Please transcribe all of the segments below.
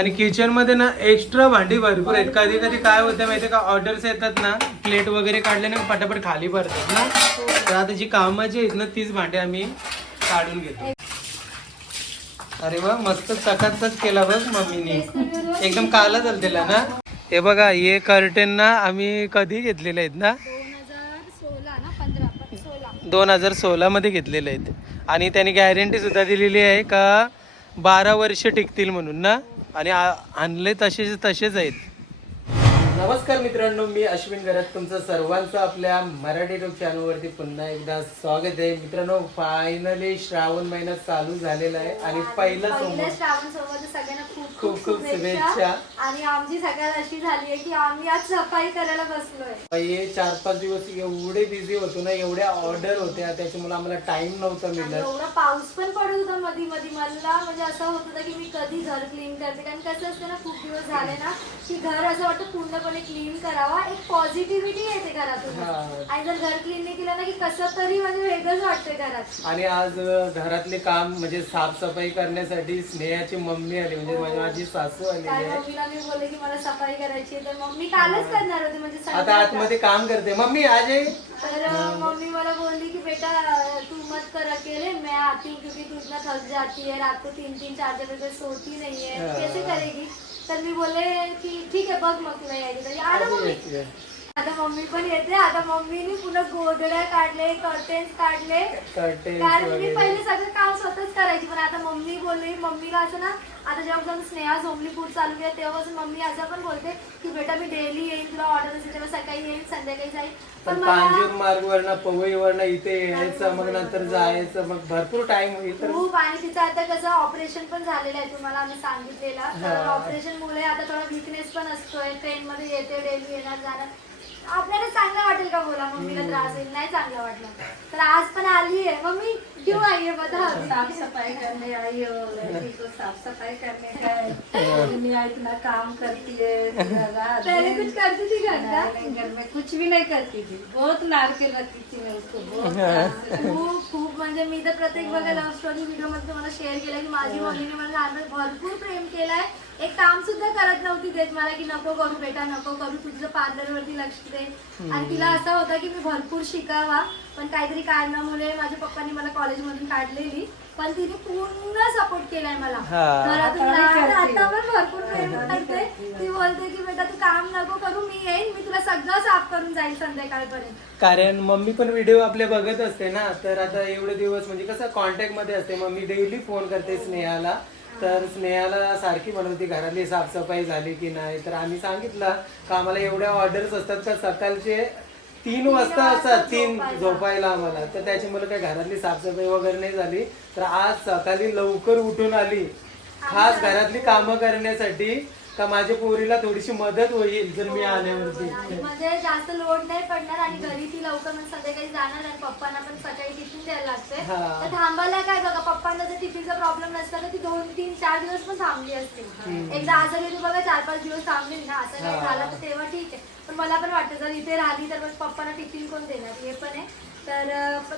आणि किचनमध्ये ना एक्स्ट्रा भांडी भरपूर आहेत. कधी कधी काय होतं माहितीये का? ऑर्डर्स येतात ना प्लेट वगैरे काढले ना पटापट खाली भरतात ना. तर आता जी कामाची आहेत ना तीच भांडी आम्ही काढून घेतो. अरे वा मस्त चकाचक केला बघ मम्मीने. एकदम काला चालतेला ना. हे बघा हे कर्टेन ना आम्ही कधी घेतलेले आहेत ना? दोन हजार सोळा दोन हजार सोळा मध्ये घेतलेले आहेत. आणि त्यांनी गॅरंटी सुद्धा दिलेली आहे का? बारा वर्ष टिकतील म्हणून ना? आणि आ- आणले तसेच तसेच आहेत. नमस्कार मित्रांनो मी अश्विन गरत तुमचं सर्वांचं आपल्या मराठी युट्यूब चॅनलवरती पुन्हा एकदा स्वागत आहे. मित्रांनो फायनली श्रावण महिना चालू झालेला आहे आणि पहिला सोमवार. श्रावण सोबत सगळ्यांना खूप खूप शुभेच्छा. आणि आमची सगळ्यात अशी झाली आहे की आम्ही आज सफाई करायला बसलोय. हे चार पाच दिवस एवढे बिझी होतो ना एवढ्या ऑर्डर होत्या त्याच्यामुळे आम्हाला टाइम नव्हता मिळत. एवढा पाऊस पण पडत होता मधी मधी. मला म्हणजे असं होत होतं की मी कधी घर क्लीन करते. कारण कसं असतं ना खूप दिवस झाले ना की घर असं वाटतं पूर्णपणे क्लीन करावा. एक पॉझिटिव्हिटी येते घरातून. हा. आणि जर घर क्लीन नाही केलं ना की कसं तरी म्हणजे वेगळंच वाटतंय घरात. आणि आज घरातले काम म्हणजे साफसफाई करण्यासाठी स्नेहाची मम्मी आली. म्हणजे माझी माझी सासू आलेली काल आहे मम्मीला मी बोलले की मला सफ़ाई करायची आहे तर मम्मी कालच करणार होती म्हणजे आता संध्याकाळी. आतमध्ये काम करते मम्मी आज ये. तर अ, मम्मी मला बोलली कि बेटा अ, तू मत कर अकेले मैं आती हूँ क्योंकि तू इतना थक जाती है रात को तीन तीन चार चार बजे सोती नहीं है हाँ. कैसे करेगी तर मी बोले की ठीक आहे बघ मग तुला यायची तरी आलं मम्मी. आता मम्मी पण येते आता मम्मीने पुन्हा गोधड्या काढले कर्टेन्स काढले Curtains कारण मी वगैरे. पहिले सगळं काम स्वतःच करायची पण आता मम्मी बोलली मम्मीला असं ना आता जेव्हापासून स्नेहा झोमली फूड चालू केलं तेव्हापासून मम्मी असं पण बोलते की बेटा मी डेली येईन तुला ऑर्डर असेल तेव्हा सकाळी येईन संध्याकाळी जाईल पण कांजूर मार्ग वरनं पवई वरनं इथे यायचं मग नंतर जायचं मग भरपूर टाइम होईल तर. खूप आणि तिचं आता कसं ऑपरेशन पण झालेलं आहे तुम्हाला आम्ही सांगितलेलं. ऑपरेशन मुळे आता थोडा विकनेस पण असतोय ट्रेन मध्ये येते डेली येणार जाणार. आपल्याला चांगलं वाटेल का बोला? मम्मीला त्रास होईल. नाही चांगलं वाटलं. तर आज पण आली आहे मम्मी क्यों आई है बता साफ़ सफ़ाई करने आई हो लड़की को साफ़ सफ़ाई करने का है दुनिया इतना काम करती है. पहले कुछ करती थी घर का? घर में कुछ भी नहीं करती थी. बहुत के रखती थी मैं उसको बहुत खूप खूप. म्हणजे मी तर प्रत्येक बघा लव्ह स्टोरी व्हिडिओ मध्ये तुम्हाला शेअर केलं की माझी मम्मीने मला लहानपणी भरपूर प्रेम केलाय. एक काम सुद्धा करत नव्हती देत मला की नको करू बेटा नको करू. तुझं पार्लर वरती लक्ष दे. आणि तिला असा होता की मी भरपूर शिकावा पण काहीतरी कारणामुळे माझ्या पप्पांनी मला कॉलेजमधून काढलेली. पण तिने पूर्ण सपोर्ट केलाय मला. हा. घरातून. आता पण भरपूर प्रेम करते. ती बोलते की बेटा तू काम नको करू मी येईन. मी तुला सगळं साफ करून जाईल संध्याकाळपर्यंत. कारण मम्मी पण व्हिडिओ आपले बघत असते ना तर आता एवढे दिवस म्हणजे कसं कॉन्टॅक्टमध्ये असते. मम्मी डेली फोन करते स्नेहाला. तर स्नेहाला सारखी म्हणत होती घरातली साफसफाई झाली की नाही? तर आम्ही सांगितलं का आम्हाला एवढ्या ऑर्डर्स असतात का? सकाळचे तीन वाजता असतात तीन झोपायला. आम्हाला. तर त्याच्यामुळे काय घरातली साफसफाई वगैरे नाही झाली. तर आज सकाळी लवकर उठून आली. खास घरातली कामं करण्यासाठी का माझ्या पोरीला थोडीशी मदत होईल जर मी आल्यावरती. आणि म्हणजे जास्त लोड नाही पडणार आणि घरी ती लवकर म्हणजे संध्याकाळी जाणार आणि पप्पांना पण सकाळी टिफिन द्यायला लागते. हा. तर थांबायला काय बघा पप्पांना जर टिफिनचा प्रॉब्लेम नसता तर ती दोन तीन चार दिवस पण थांबली असते. एकदा असं गेली बघा चार पाच दिवस थांबली ना असं काही हा. झालं तर तेव्हा ठीक आहे. पण मला पण वाटतं जर इथे राहिली तर मग पप्पांना टिफिन कोण देणार? हे पण आहे. तर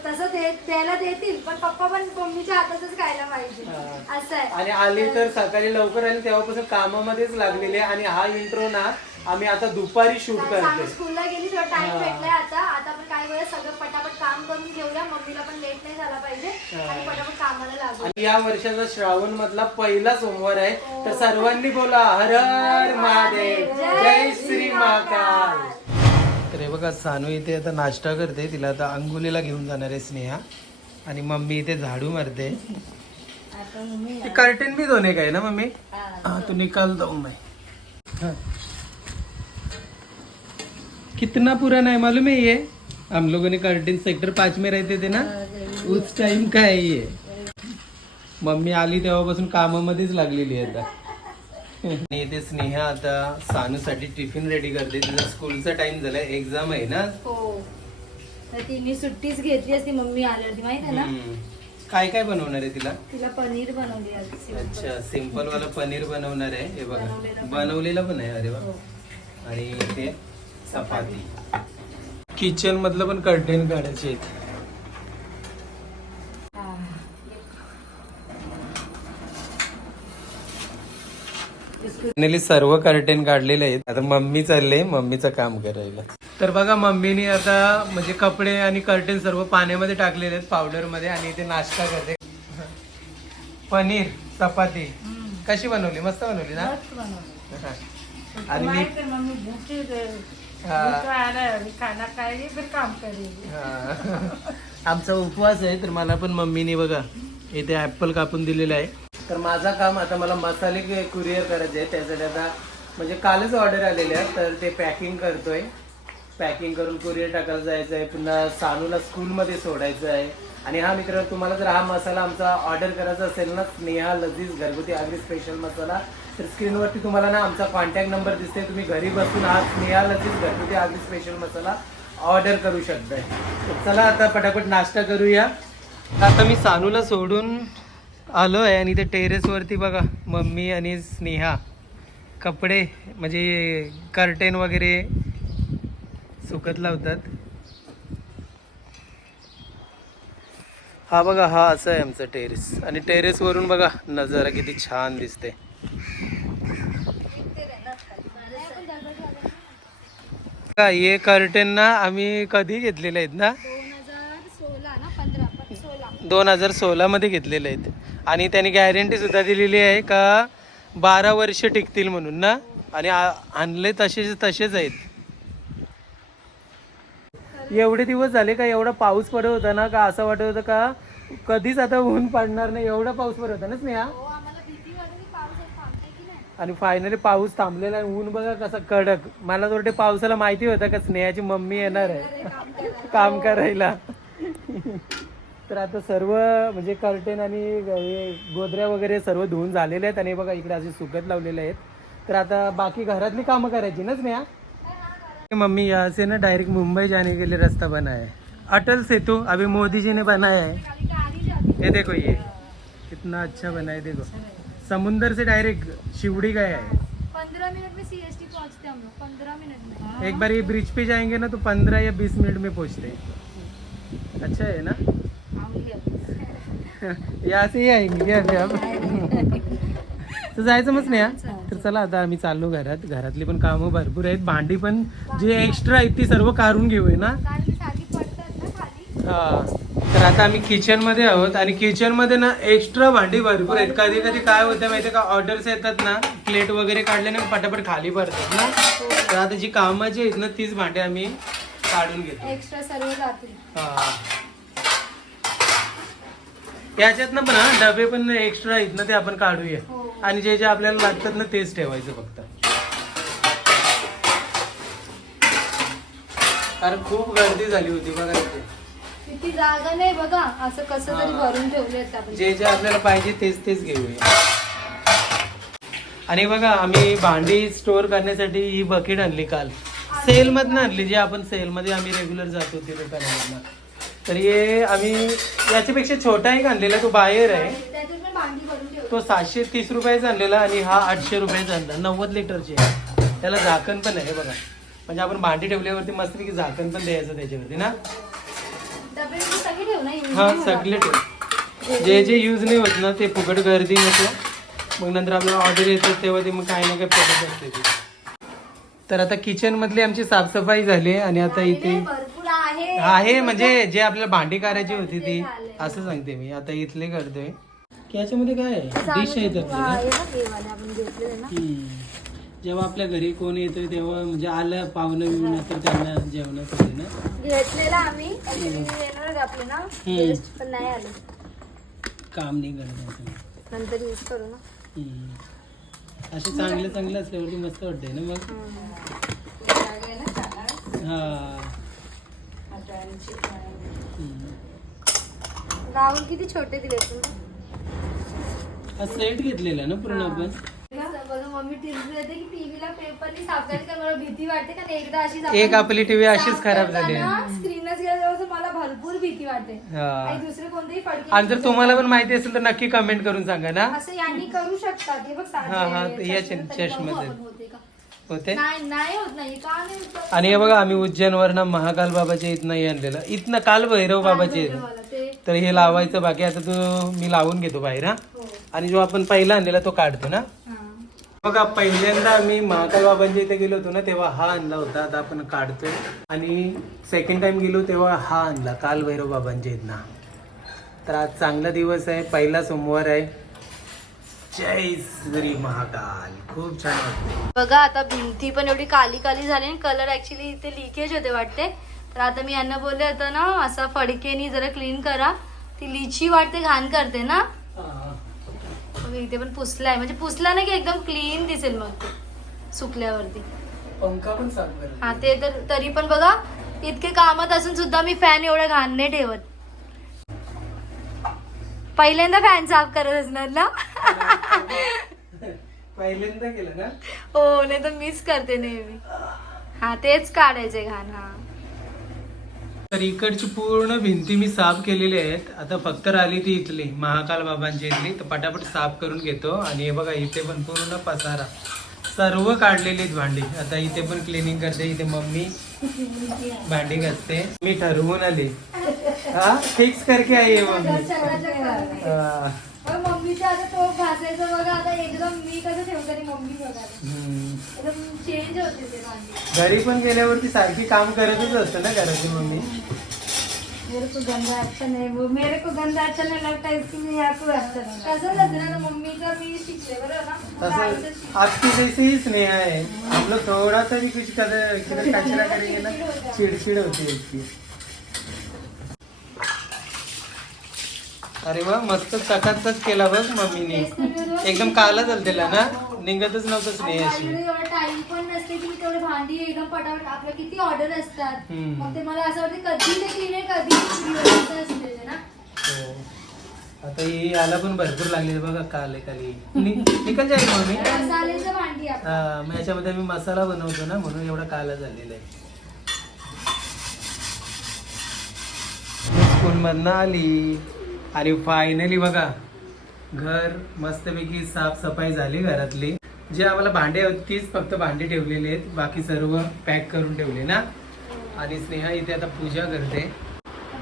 तसं दे द्यायला देतील पण पप्पा पण मम्मीच्या हातातच खायला पाहिजे. हा. असं आहे. आणि आली तर सकाळी लवकर आली तेव्हापासून कामामध्येच लागलेली आहे आणि हा इंट्रो ना आम्ही आता दुपारी शूट आम्ही करते स्कूलला गेली थोडा टाइम हा. भेटलाय आता. आता आपण काय वेळेस सगळं पटापट काम करून घेऊया. मम्मीला पण लेट नाही झाला पाहिजे. आणि पटापट कामाला लागू. आणि या वर्षाचा श्रावण मधला पहिला सोमवार आहे. तर सर्वांनी बोला हर हर महादेव. जय श्री महाकाल. तर हे बघा सानू इथे आता नाश्ता करते तिला आता अंगुलीला घेऊन जाणार आहे स्नेहा. आणि मम्मी इथे झाडू मारते. ते मम्मी कर्टन भी धोने का ना मम्मी? हा तू निकाल दो मैं हाँ। कितना पुराना है मालूम है ये? हम लोगों ने कर्टन सेक्टर पाँच में रहते थे ना? उस टाइम काय ये. मम्मी आली तेव्हापासून कामामध्येच लागलेली आहे आता. आणि इथे स्नेहा आता सानूसाठी टिफिन रेडी करते. तिचा स्कूलचा टाइम झालाय एक्झाम आहे ना? हो. तर तिने सुट्टीच घेतली असती मम्मी आल्यावरती माहिती आहे ना? हम्म. काय काय बनवणार आहे तिला? तिला पनीर बनवली आज simple. अच्छा सिंपल वाला पनीर बनवणार आहे. हे बघा. बनवलेलं पण आहे अरे वा. हो. आणि इथे चपाती. किचन मधलं पण कर्टेन काढायचे आहेत. फायनली सर्व कर्टेन काढलेले आहेत आता मम्मी चालले मम्मीचं काम करायला तर बघा मम्मीने आता म्हणजे कपडे आणि कर्टेन सर्व पाण्यामध्ये टाकलेले आहेत पावडरमध्ये आणि इथे नाश्ता करते पनीर चपाती कशी बनवली मस्त बनवली ना मस्त बनवलं. हा. आणि मी माहीत आहे मम्मी भूखी है. हा. भूख आ रहा है, अभी खाना खाएगी फिर काम करेगी हा. आमचा उपवास आहे तर मला पण मम्मीने बघा इथे ऍपल कापून दिलेला आहे तर माझा काम आता मला मसाले कुरिअर करायचे आहे त्यासाठी आता म्हणजे कालच ऑर्डर आलेली आहे तर ते पॅकिंग करतोय. पॅकिंग करून कुरिअर टाकायला जायचं आहे. पुन्हा सानूला स्कूलमध्ये सोडायचं आहे. आणि हा मित्र तुम्हाला जर हा मसाला आमचा ऑर्डर करायचा असेल ना स्नेहा लजीज घरगुती आगरी स्पेशल मसाला तर स्क्रीनवरती तुम्हाला ना आमचा कॉन्टॅक्ट नंबर दिसते तुम्ही घरी बसून हा स्नेहा लजीज घरगुती आगरी स्पेशल मसाला ऑर्डर करू शकताय. तर चला आता पटापट नाश्ता करूया. आता मी सानूला सोडून आलो आहे आणि ते टेरेसवरती बघा मम्मी आणि स्नेहा. कपडे म्हणजे कर्टेन वगैरे सुकत लावतात. हा बघा हा असं आहे आमचं टेरेस. आणि टेरेसवरून बघा नजारा किती छान दिसते. का हे कर्टेन ना आम्ही कधी घेतलेले आहेत ना? दोन हजार सोळामध्ये घेतलेले आहेत. आणि त्यांनी गॅरंटी सुद्धा दिलेली आहे का बारा वर्ष टिकतील म्हणून ना? आणि आणले तसेच तसेच आहेत. एवढे दिवस झाले का एवढा पाऊस पडत होता ना का असं वाटत होतं का कधीच आता ऊन पडणार नाही? एवढा पाऊस पडत होता ना स्नेहा? हो आणि फायनली पाऊस थांबलेला आहे ऊन बघा कसा कडक. मला तर वाटते पावसाला माहिती होतं का स्नेहाची मम्मी येणार आहे. काम करायला. तर आता सर्व म्हणजे कर्टेन आणि हे गोदऱ्या वगैरे सर्व धुवून झालेले आहेत आणि बघा इकडे असे सुकत लावलेले आहेत. तर आता बाकी घरातली कामं करायची ना स्नेहा? मम्मी यहाँ से ना डायरेक्ट मुंबई जाने के लिए रास्ता बना है. अटल सेतु अभी मोदी जी ने बनाया है. जाते ये देखो ये. कितना अच्छा बना है देखो. समुंदर से डायरेक्ट शिवड़ी गया है. पंद्रह मिनट में सीएसटी पहुंचते हम लोग पंद्रह मिनट में. एक बार ये ब्रिज पे जाएंगे ना तो पंद्रह या बीस मिनट में पहुंचते हैं. अच्छा है ना? यहाँ से आएंगे क्या अभी हम तर जायचं मग नाही तर चला आता आम्ही चाललो घरात. घरातली पण कामं भरपूर आहेत. भांडी पण जे एक्स्ट्रा आहेत ती सर्व काढून घेऊया ना? हा. तर आता आम्ही किचनमध्ये आहोत आणि किचनमध्ये ना एक्स्ट्रा भांडी भरपूर आहेत. कधी कधी काय होतं माहितीये का? ऑर्डर्स येतात ना प्लेट वगैरे काढले ना पटापट खाली पडतात ना. तर आता जी कामाची आहेत ना तीच भांडी आम्ही काढून घेतो. एक्स्ट्रा सर्व हा. याच्यात ना पण हा डबे पण एक्स्ट्रा आहेत ना ते आपण काढूया. हो. आणि जे जे आपल्याला लागतात ना तेच ठेवायचं फक्त. कारण खूप गर्दी झाली होती बघा इथे. किती जागा नाही बघा असं कसं तरी. भरून ठेवले आपण. जे जे आपल्याला पाहिजे तेच तेच घेऊया. आणि बघा आम्ही भांडी स्टोअर करण्यासाठी ही बकेट आणली काल. सेल मधनं आणली जी आपण सेल मध्ये आम्ही रेग्युलर जातो ते दुकानामधनं. तर हे आम्ही याच्यापेक्षा छोटा एक आणलेला तो बाहेर आहे. तो सातशे तीस रुपयाचा आणलेला आणि हा आठशे रुपयाचा आणला नव्वद लिटरचे. आहे. त्याला झाकण पण आहे बघा. म्हणजे आपण भांडी ठेवल्यावरती मस्त की झाकण पण द्यायचं त्याच्यावरती ना? हा. सगळे ठेव. जे जे यूज नाही होत ना ते फुकट गर्दी नको मग नंतर आपल्याला ऑर्डर येतात तेव्हा ते मग काही ना काही पडत असते तर आता किचन मधली आमची साफसफाई झाली आणि आता इथे आहे. आहे म्हणजे जे आपल्याला भांडी करायची होती ती असं सांगते मी. आता इथले करतोय. की याच्यामध्ये काय डिश आहे तर. जेव्हा आपल्या घरी कोण येतं तेव्हा म्हणजे आलं पाहुणं बिवणं तर त्यांना जेवणासाठी ना. घेतलेला आम्ही. actually येणारच आपले ना. टेस्ट पण नाही आलं. काम नाही करत असं. नंतर यूज करू ना. हम्म. असे चांगले चांगले असल्यावरती मस्त वाटतंय ना मग. हा. किती छोटे दिले तुम्ही हा सेट घेतलेला ना पूर्ण आपण? बघा मम्मी टिप्स देते की टीव्हीला पेपरनी साफ करायची कारण मला भीती वाटते कारण एकदा अशीच एक आपली टीव्ही अशीच खराब झाली स्क्रीनच गेल्यावर मला भरपूर भीती वाटते. हा. आणि दुसरे कोणतेही फडके आणि जर तुम्हाला पण माहिती असेल तर नक्की कमेंट करून सांगा ना. असं यांनी करू शकतात. हे बघ साधे हा, हा, या होते का. होते? नाही नाही होत नाही. का नाही होत आणि हे बघा आम्ही उज्जैनवर ना महाकाल बाबाच्या इथनं हे आणलेलं. इथनं काल भैरव बाबाचे. मला ते तर हे लावायचं बाकी आता तो मी लावून घेतो बाहेर हा. हो. आणि जो आपण पहिला आणलेला तो काढतो ना. हा. बघा पहिल्यांदा आम्ही महाकाल बाबांच्या इथे गेलो होतो ना तेव्हा हा आणला होता. आता आपण काढतोय. आणि सेकंड टाइम गेलो तेव्हा हा आणला काल भैरव बाबांच्या इथना. तर आज चांगला दिवस आहे. पहिला सोमवार आहे. जय श्री महाकाल. खूप छान वाटते बघा आता भिंती पण एवढी काली काली झाली आणि कलर ऍक्च्युली इथे लिकेज होते वाटते. तर आता मी यांना बोलले होतं ना असा फडकेनी जरा क्लीन करा. ती लिची वाटते घाण करते ना. मग इथे पण पुसलाय. म्हणजे पुसला ना की एकदम क्लीन दिसेल मग सुकल्यावरती. पंखा पण साफ कर हा ते तर तरी पण बघा इतके कामात असून सुद्धा मी फॅन एवढा घाण नाही ठेवत. पहिल्यांदा फॅन साफ करत असणार ना? पहिल्यांदा केलं ना? हो नाही तर मिस करते नेहमी. हा तेच काढायचे घाण हा. तर इकडची पूर्ण भिंती मी साफ केलेली आहेत. आता फक्त राहिली ती इथली महाकाल बाबांची इथली. तर पटापट साफ करून घेतो. आणि हे बघा इथे पण पूर्ण पसारा. सर्व काढलेली आहेत भांडी. आता इथे पण क्लिनिंग करते इथे मम्मी भांडी घासते. मी ठरवून आली. हा? फिक्स करके आई है मम्मी. मग मम्मीचं आता तो घासायचं बघा आता एकदम मी कसं ठेवते आणि मम्मी बघा. हम्म. एकदम चेंज होते ते भांडी. घरी पण गेल्यावरती सारखी काम करतच असतं ना घराची मम्मी? मेरे को गंदा अच्छा नहीं वो मेरे को गंदा अच्छा नहीं लगता इसलिए आपको अच्छा कसं असतं ना मम्मीचं मी शिकले बरं ना? तसं. आपकी जैसे ही स्नेहा है। हम लोग थोड़ा सा भी कुछ कचरा करेंगे ना चिड़चिड़ होती है इसकी। अरे वा मस्त चकाचक केला बघ मम्मीने. एकदम काला चालतेला ना? निघतच नव्हतं स्नेहाशी. माझ्याकडे एवढा टाइम पण नसते की मी तेवढे भांडी एकदम पटापट. आपल्या किती ऑर्डर असतात. हम्म. मग ते मला असं वाटतं कधी ते क्लीन आहे कधी असं असते ते ना. हो. आता ही याला पण भरपूर लागली बघा काले नि- निकल जाईल मम्मी. मसाल्याचं भांडी आपण. हा मग याच्यामध्ये आम्ही मसाला बनवतो ना म्हणून एवढा काला झालेला आहे. स्कूल मधनं आली. आणि फायनली बघा घर मस्तपैकी साफसफाई झाली घरातली. जे आम्हाला भांडे होते तीच फक्त भांडी ठेवलेली आहेत. बाकी सर्व पॅक करून ठेवले ना? आणि स्नेहा इथे आता पूजा करते.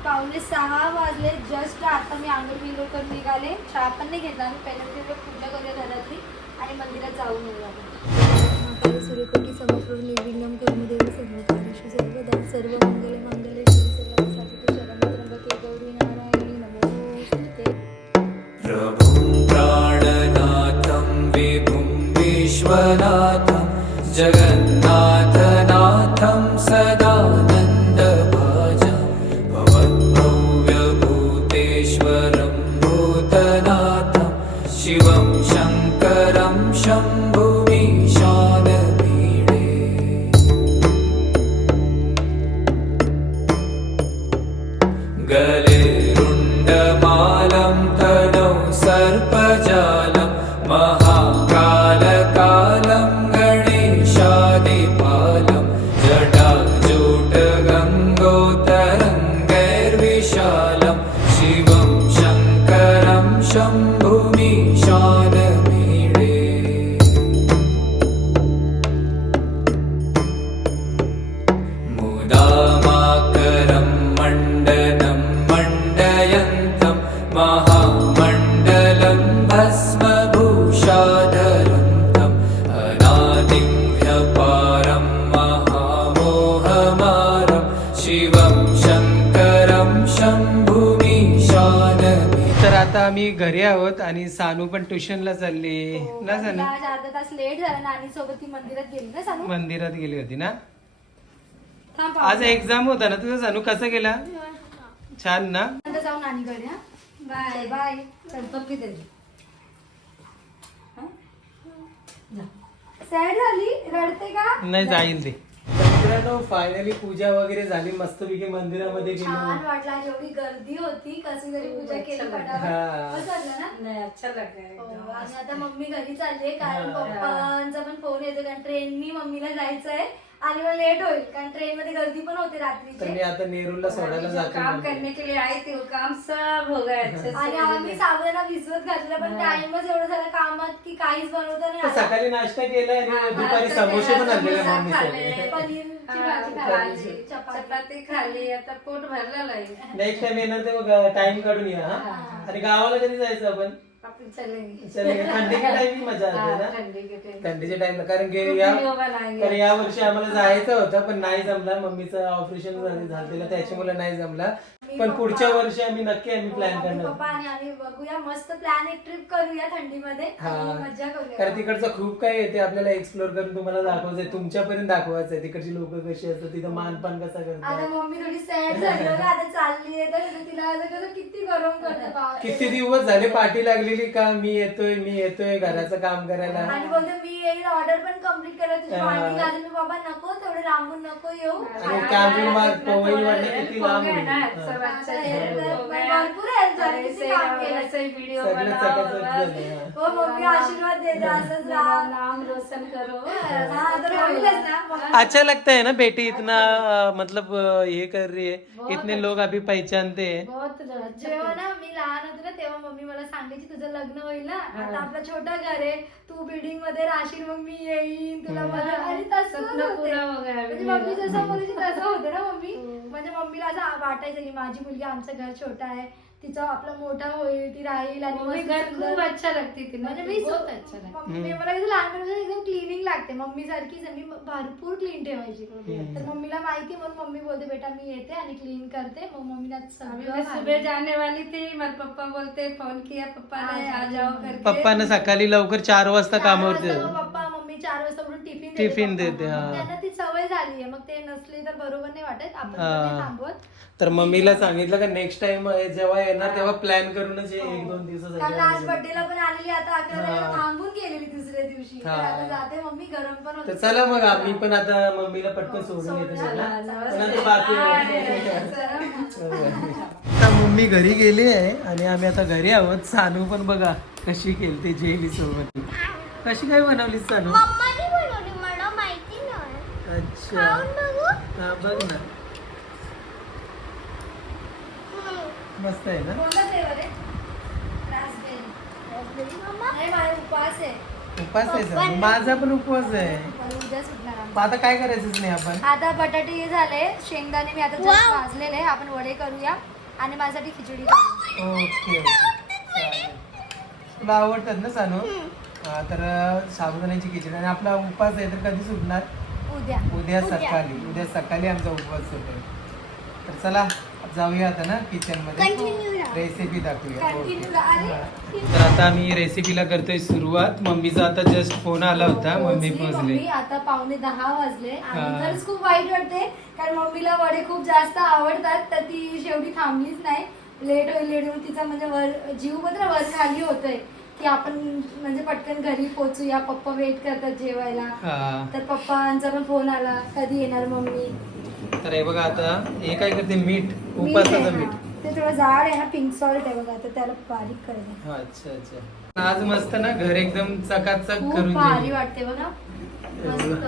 पावणे सहा वाजले. जस्ट आता मी आंघोळ बिंघोळ करून निघाले. चहा पण नाही घेतला आणि पहिल्या तिथे पूजा करूया घरातली आणि मंदिरात जाऊन येऊया आपण. सूर्यकोटी समपूर्ण निर्विघ्न करून देव सर्व सर्वदा सर्व मंगल मंगले. सर्वांसाठी शरणत्रंबके गौरी नारायणी. जगन्नाथनाथं सोबत ती मंदिरात गेली ना सांगू मंदिरात गेली होती ना? थांब आज एक्झाम होता ना तुझा सानू? कसा गेला? छान ना? नंतर जाऊ नानीकडे हा. Bye bye. सॅड झाली? रडते का? नाही जाईल ते. मित्रांनो फायनली पूजा वगैरे झाली. मस्तपैकी मंदिरामध्ये छान गेलो. वाटलं आणि एवढी गर्दी होती. कशी तरी पूजा केली फटाफट हा. बस झालं ना? नहीं अच्छा लगा हो, एकदम आणि आता मम्मी घरी चालली कारण हा. पप्पांचा पण फोन येतो कारण ट्रेननी मम्मीला जायचंय. आणि मग लेट होईल कारण ट्रेन मध्ये गर्दी पण होते तर मी रात्रीची आता नेरूरला सोडायला जातो काम म्हणते. करने के लिए आई थी वो काम सब हो गया अच्छे से आणि आम्ही साबुदाणा भिजवत घातला पण टाइमच एवढं झालं कामात की काहीच बनवता नाही तर आलं. सकाळी नाश्ता केला आणि हा, दुपारी समोसे पण आणलेले समोसा मम्मी खाल्ले. पनीरची हा, चपाती. चपाती खाली आता पोट भरलेलं आहे. नेक्स्ट टाइम येणार ते टाइम काढून या हा. आणि गावाला कधी जायचं आपण? आपण चलेंगे चलेंगे. थंडी के टाइम ही मजा हाँ, ना? ठंडी के टाइम थंडीच्या टाइमला कारण की या या वर्षी आम्हाला जायचं होतं पण नाही जमला. मम्मीचं ऑपरेशन झालेलं त्याच्यामुळे नाही जमला. पण पुढच्या वर्षी आम्ही नक्की आम्ही प्लॅन मम्मी, करणार. पप्पा आणि आम्ही बघूया. मस्त प्लॅन एक ट्रिप करूया थंडीमध्ये हा. आणि मजा करूया. कारण तिकडचं खूप काही येते आपल्याला एक्सप्लोर करून तुम्हाला दाखवायचंय. तुमच्यापर्यंत दाखवायचंय. तिकडची लोक कशी असतात तिथं मानपान कसं आता करतात मम्मी थोडी सॅड झाली. बघा आता चालली आहे. तर तिला कसं किती गरम करते. किती दिवस झाले पाठी लागलेली का? मी येतोय मी येतोय घराचं काम करायला. आणि बोलते मी येईल ऑर्डर पण कंप्लीट करा. तुझी हा. भांडी घालून. मी बाबा नको. तेवढे लांबून नको येऊ. आणि कॅम्पिंग मार्ग पवई वाटलं किती लांब हो गया ना होती. सब हा. हे हो. हा. मम्मी आशीर्वाद देते असंच मेरा राहा. नाम रोशन करो. तर होईलच ना मग अच्छा लगता है ना बेटी इतना मतलब ये कर रही है। इतने लोग अभी पहचानते हैं? बहुत अच्छा. जेव्हा ना मी लहान होते ना तेव्हा मम्मी मला सांगायची तुझं लग्न होईल ना? आता आपलं छोटं घर आहे. तू बिल्डिंगमध्ये राहशील मग मी येईन. तुला आणि तसं गया म्हणजे. मम्मी जसं बोलायची तसं होतं ना मम्मी? म्हणजे मम्मीला असं वाटायचं की माझी मुलगी आमचं घर छोटं आहे. तिचं आपलं मोठं होईल ती राहील आणि मम्मी मस्त घर सुंदर- खूप अच्छा लगती थी ना म्हणजे मी बहुत अच्छा लगता. मम्मी मला कसं लहानपणापासून एकदम क्लिनिंग लागते. मम्मी सारखीच आहे. मी भरपूर क्लीन ठेवायची. तर मम्मीला माहिती म्हणून मम्मी बोलते बेटा मी येते आणि क्लीन करते. मग मम्मीला अभी सगळं मैं जाने वाली थी. मेरे पापा बोलते फोन किया पापा ने आ जाओ करके. पप्पानं सकाळी लवकर चार वाजता चार कामावरती वाजता चार वाजता उठून टिफिन टिफिन. देते, हा. त्यांना ती सवय झाली आहे. मग ते नसले तर बरोबर नाही वाटत. आपण पण हा. नाही थांबवत. तर मम्मीला सांगितलं का नेक्स्ट टाइम जेव्हा येणार तेव्हा प्लॅन करूनच ये. एक दोन कारण आम्ही. बर्थडेला पण आलेली आता अकरा हा. थांबून गेलेली दुसऱ्या दिवशी. तर हा. आता जाते मम्मी गरम पण तर होते. चला मग आम्ही पण आता मम्मीला पटकन सोडून येतो सोडून चला. बाकी आता मम्मी घरी गेली आहे आणि आम्ही आता घरी आहोत. सानू पण बघा कशी केली जेली सोबत कशी काय बनवली सानू मम्माने बनवली मला माहिती नाही. अच्छा. खाऊन बघू. हा बघ ना. मस्त आहे ना? कोणता फ्लेवर आहे? रास्पबेरी मम्मा? नाही माझा उपवास आहे. उपास आहे सानू माझा पण उपवास आहे. उद्या सुटणार आता काय करायचंच नाही आपण? आता बटाटे हे झाले शेंगदाणे मी आता. भाजलेले आहे. आपण वडे करूया आणि माझ्यासाठी खिचडी ओके. तुला आवडतात ना सानू? हा तर साबुदाण्याची खिचडी. आणि आपला उपवास आहे तर कधी सुटणार? उद्या. उद्या सकाळी. उद्या सकाळी आमचा उपवास सुटेल. तर चला जाऊया आता ना किचनमध्ये राहा. रेसिपी दाखवूया. Continue okay. राहा. अरे, हा. तर आता आम्ही रेसिपीला करतोय सुरुवात. मम्मीचा आता जस्ट फोन आला होता. मम्मी पोहोचली पोहोचली. मम्मी, आता पावणे दहा वाजले. आणि हा. खरंच खूप वाईट वाटते. कारण मम्मीला वडे खूप जास्त आवडतात. तर ती शेवटी थांबलीच नाही. लेट होईल लेट होईल तिचा म्हणजे वर जीव पण वर खाली होतोय. की आपण म्हणजे पटकन घरी पोहोचूया पप्पा वेट करतात जेवायला. हा. तर पप्पांचा पण फोन आला कधी येणार मम्मी? तर हे बघा आता हे काय करते? मीठ मीठ आहे, उपासाचं हा. मीठ. ते थोडं जाड आहे ना पिंक सॉल्ट आहे बघा तर त्याला बारीक हा, अच्छा अच्छा. आज मस्त ना घर एकदम चकाचक खूप करून भारी. वाटते बघा. मस्त.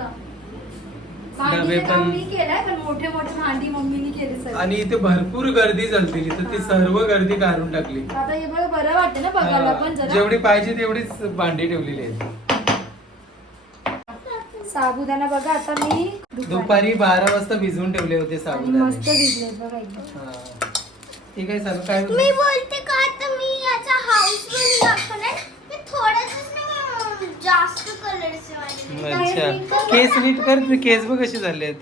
डबे पण- मी केलंय पण मोठे मोठे भांडी मम्मीने केले सगळे. आणि इथे भरपूर गर्दी चालतेली तर ती सर्व गर्दी काढून टाकली. आता हे बघा बरं वाटते ना बघायला पण हा, जरा. जेवढी पाहिजे तेवढीच भांडी ठेवलेली आहेत. साबुदाणा बघा आता मी दुपारी बारा वाजता भिजवून ठेवले होते आणि मस्त साबुदाणे भिजले बघा एकदम हा. ठीक आहे सांगू काय मी बोलते का आता मी याचा हाऊस बनवून दाखवणार. मी नाही जास्त कलर्स अच्छा. केस नीट कर तुझे केस बघ कसे झाले आहेत.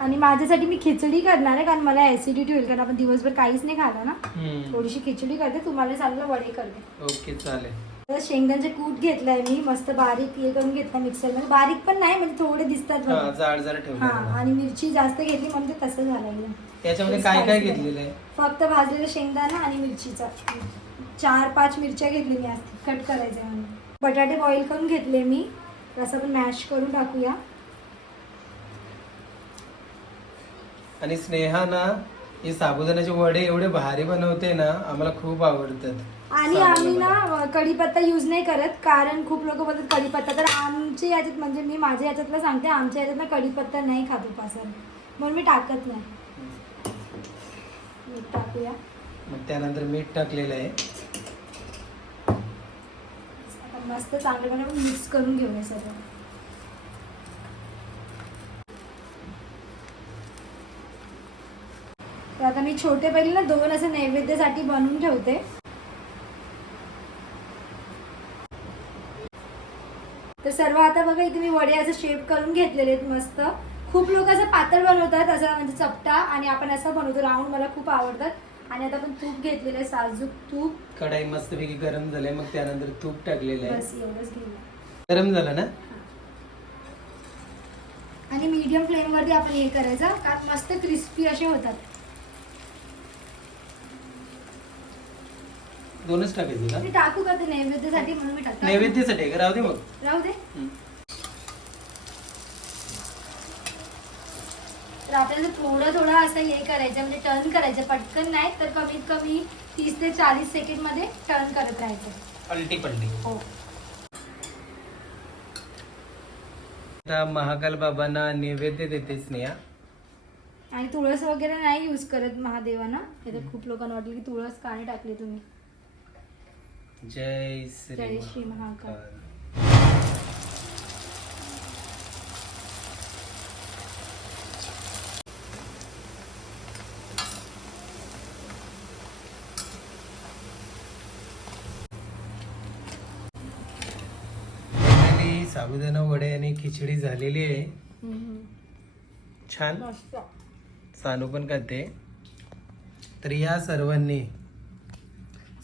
आणि माझ्यासाठी मी खिचडी करणार आहे कारण मला ऍसिडिटी होईल कारण आपण दिवसभर काहीच नाही खाल्लं ना. हम्म. थोडीशी खिचडी करते तुम्हाला चाललं वडे करते. ओके चालेल. तर शेंगदाण्याचे कूट घेतलाय मी मस्त बारीक हे करून घेतला मिक्सरमध्ये. बारीक पण नाही म्हणजे थोडे दिसतात हा. जाड हा ठेवलं आणि मिरची जास्त घेतली म्हणजे तसं झालं एकदम. याच्यामध्ये काय काय घेतलेलं आहे? फक्त भाजलेलं शेंगदाणा आणि मिरचीचा. चार पाच मिरच्या घेतली मी आज. कट करायचे म्हणून. बटाटे बॉईल करून घेतले मी. असं पण मॅश करून टाकूया. आणि स्नेहा ना हे साबुदाण्याचे वडे एवढे भारी बनवते ना आम्हाला खूप आवडतात. आणि आम्ही ना कढीपत्ता यूज नाही करत कारण खूप लोक बोलतात कढीपत्ता. तर आमच्या याच्यात म्हणजे मी माझ्या याच्यातलं सांगते आमच्या याच्यात ना कढीपत्ता नाही खात उपासाला. म्हणून मी टाकत नाही. मीठ टाकूया. मग त्यानंतर मीठ टाकलेलं आहे. मस्त चांगलं मिक्स करून घेऊया सगळं. तर आता मी छोटे पहिले ना दोन असे नैवेद्यासाठी बनवून ठेवते. तर सर्व आता बघा इथे मी वडे असं शेप करून घेतलेले आहेत मस्त. खूप लोक असं पातळ बनवतात असं म्हणजे चपटा आणि आपण असं बनवतो राऊंड मला खूप आवडतात. आणि आता आपण तूप घेतलेलं आहे साजूक तूप. कढाई मस्तपैकी गरम झालंय मग त्यानंतर तूप टाकलेलं आहे. बस एवढंच घेऊया. गरम झालं ना? आणि मीडियम फ्लेम वरती आपण हे करायचं कारण मस्त क्रिस्पी असे होतात. दोनच टाकायचे का? मी टाकू का ते नैवेद्यासाठी म्हणून मी टाकते. नैवेद्यासाठी आहे का? राहू दे मग. राहू दे. हम्म. तर आपल्याला थोडं थोडं असं हे करायचं म्हणजे टर्न करायचं. पटकन नाही तर कमीत कमी तीस ते चाळीस सेकंडमध्ये टर्न करत राहायचं. पलटी पलटी हो. आता महाकाल बाबांना नैवेद्य देते स्नेहा. आणि तुळस वगैरे नाही यूज करत महादेवांना. हे तर खूप लोकांना वाटलं की तुळस का नाही टाकली तुम्ही. जय श्री जय श्री महाकाल. साबुदाणा वडे आणि खिचडी झालेली आहे. छान. सानू पण करते तर या सर्वांनी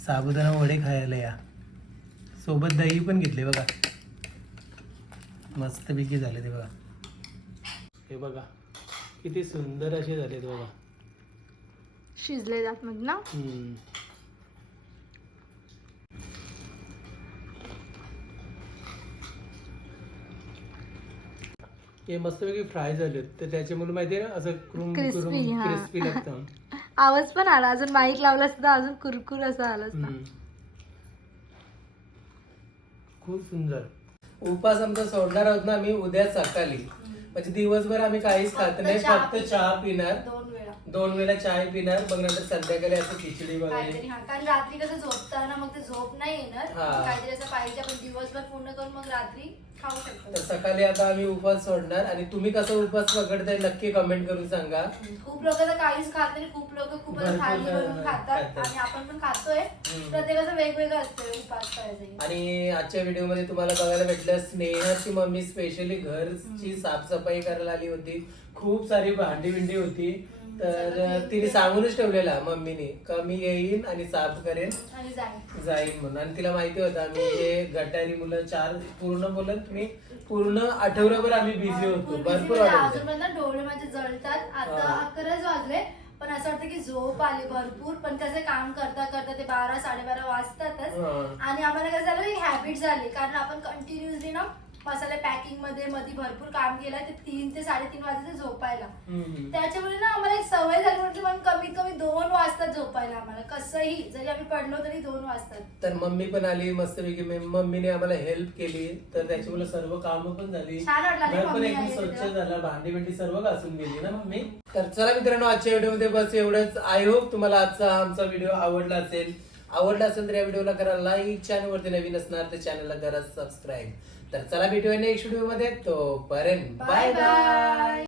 साबुदाणा वडे खायला या. सोबत दही पण घेतले बघा. मस्तपैकी झाले ते बघा. हे बघा किती सुंदर असे झालेत बघा. शिजले जात मग ना? हम्म. हे मस्तपैकी फ्राय झालेत. तर त्याच्यामुळे माहितीये ना असं क्रुम Crispy, हा. क्रिस्पी लागतं. आवाज पण आला. अजून माईक लावला असता अजून कुरकुर असं आला असता. खूप सुंदर. उपास आमचा सोडणार आहोत ना आम्ही उद्या सकाळी. म्हणजे दिवसभर आम्ही काहीच खात नाही फक्त चहा पिणार. दोन वेळा दोन वेळा चाय पिणार मग नंतर संध्याकाळी असं खिचडी वगैरे. काहीतरी हा. कारण रात्री कसं झोपताना मग ते झोप नाही येणार. हा. काहीतरी असं पाहिजे आपण दिवसभर पूर्ण करून मग रात्री खाऊ तर शकतो सकाळी आता आम्ही उपास सोडणार. आणि तुम्ही कसं उपास पकडताय नक्की कमेंट करून सांगा. खूप लोक तर काहीच खात नाही. खूप लोक खूप भरपूर भरून खातात. खातात. आणि आपण पण खातोय. हम्म. प्रत्येकाचं वेगवेगळं असतं उपास करायचं. आणि आजच्या व्हिडिओमध्ये तुम्हाला बघायला भेटलं स्नेहाची मम्मी स्पेशली घरची साफसफाई करायला आली होती. खूप सारी भांडी बिंडी होती. तर तिने सांगूनच ठेवलेला मम्मीने का मी येईन आणि साफ करेन. आणि जाईल जाईन म्हणून. आणि तिला माहिती होतं आम्ही हे गटारी मुलं चार पूर्ण बोलत मी पूर्ण आठवड्याभर आम्ही बिझी होतो. भरपूर म्हणजे अजूनपर्यंत डोळे माझे जळतात. आता हा. अकराच वाजले पण असं वाटतं की झोप आली भरपूर. पण कसं काम करता करता ते बारा साडेबारा वाजतातच. हा. आणि आम्हाला कसं झालं हॅबिट झाली. कारण आपण कंटिन्युअसली ना मसाले पॅकिंगमध्ये मध्ये भरपूर काम केलं ते तीन ते साडेतीन वाजता झोपायला. त्याच्यामुळे ना आम्हाला एक सवय झाली म्हणजे मग कमीत कमी दोन वाजता झोपायला आम्हाला. कसंही जरी आम्ही पडलो तरी दोन वाजतात तर मम्मी पण आली मस्तपैकी मम्मीने आम्हाला हेल्प केली. तर त्याच्यामुळे सर्व कामं पण झाली. घर पण एकदम स्वच्छ. झालं. भांडी बिंडी सर्व घासून गेली ना मम्मी? तर चला मित्रांनो आजच्या व्हिडिओमध्ये बस एवढंच. आय होप तुम्हाला आजचा आमचा व्हिडिओ आवडला असेल. आवडला असेल तर या व्हिडिओला करा लाईक चॅनल वरती नवीन असणार तर चॅनलला करा सबस्क्राईब तर चला भेटूया नेक्स्ट व्हिडिओमध्ये तो पर्यंत बाय बाय बाय बाय